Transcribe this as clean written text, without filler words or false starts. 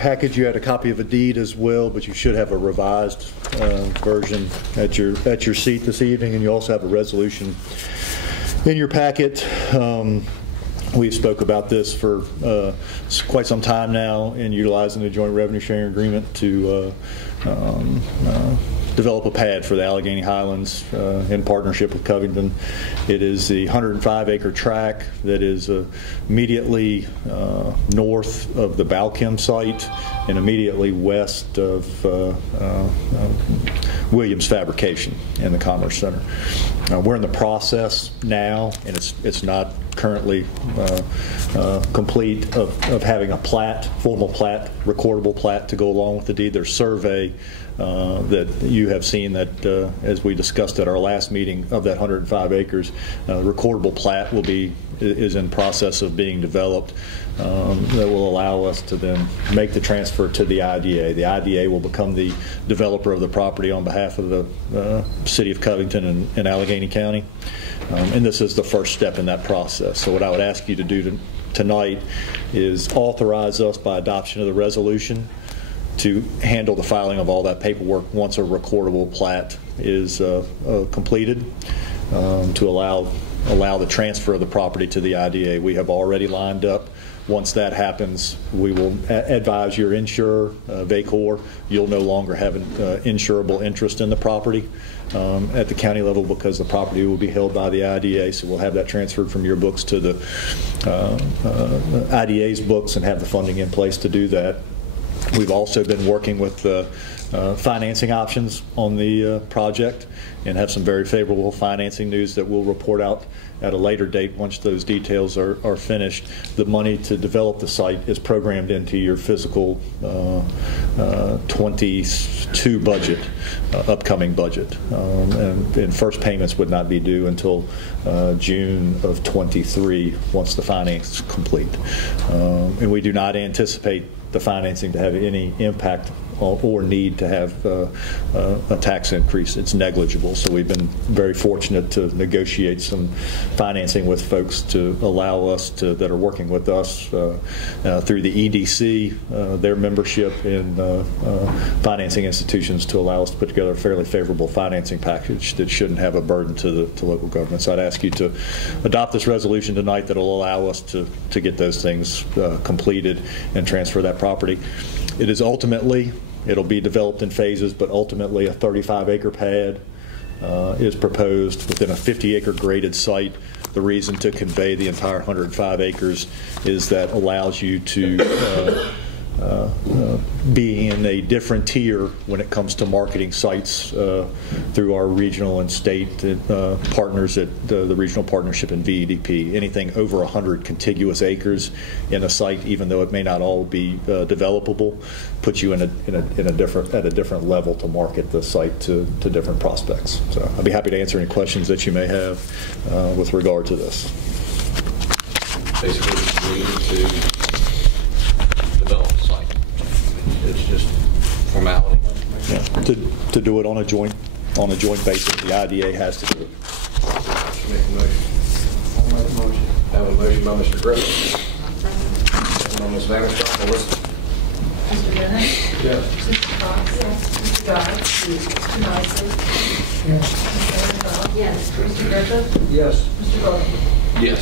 package you had a copy of a deed as well, but you should have a revised version at your seat this evening, and you also have a resolution in your packet. We've spoke about this for quite some time now in utilizing the joint revenue sharing agreement to develop a pad for the Alleghany Highlands in partnership with Covington. It is the 105-acre tract that is immediately north of the Balchem site and immediately west of Williams Fabrication in the Commerce Center. We're in the process now, and it's not currently complete, of having a plat, formal plat, recordable plat to go along with the deed. There's survey that you have seen that, as we discussed at our last meeting, of that 105 acres, recordable plat is in process of being developed. That will allow us to then make the transfer to the IDA. The IDA will become the developer of the property on behalf of the City of Covington and Alleghany County. And this is the first step in that process. So what I would ask you to do tonight is authorize us by adoption of the resolution to handle the filing of all that paperwork once a recordable plat is completed, to allow the transfer of the property to the IDA. We have already lined up. Once that happens, we will advise your insurer, VACOR. You'll no longer have an insurable interest in the property at the county level because the property will be held by the IDA. So we'll have that transferred from your books to the IDA's books and have the funding in place to do that. We've also been working with financing options on the project and have some very favorable financing news that we'll report out at a later date once those details are finished. The money to develop the site is programmed into your fiscal 22 budget, upcoming budget. And first payments would not be due until June of 23 once the finance is complete. And we do not anticipate the financing to have any impact or need to have a tax increase. It's negligible. So we've been very fortunate to negotiate some financing with folks to allow us that are working with us through the EDC, their membership in financing institutions, to allow us to put together a fairly favorable financing package that shouldn't have a burden to local government. So I'd ask you to adopt this resolution tonight that will allow us to get those things completed and transfer that property. It is ultimately, it'll be developed in phases, but ultimately a 35-acre pad is proposed within a 50-acre graded site. The reason to convey the entire 105 acres is that allows you to be in a different tier when it comes to marketing sites through our regional and state partners at the regional partnership in VEDP. Anything over 100 contiguous acres in a site, even though it may not all be developable, puts you at a different level to market the site to different prospects. So I'd be happy to answer any questions that you may have with regard to this. Basically, we need to develop the site. It's just formality. Yeah. To do it on a joint basis, the IDA has to do it. Make a motion. I'll make a motion. Have a motion by Mr. Griffin. Second by Ms. Vanderstock. Melissa. Mr. Bennett? Yes. Mr. Fox? Yes. Mr. Dodge? Yes. Mr. Nicely? Yes. Ms. Vanderstock? Yes. Mr. Griffin? Yes. Mr. Gordon? Yes.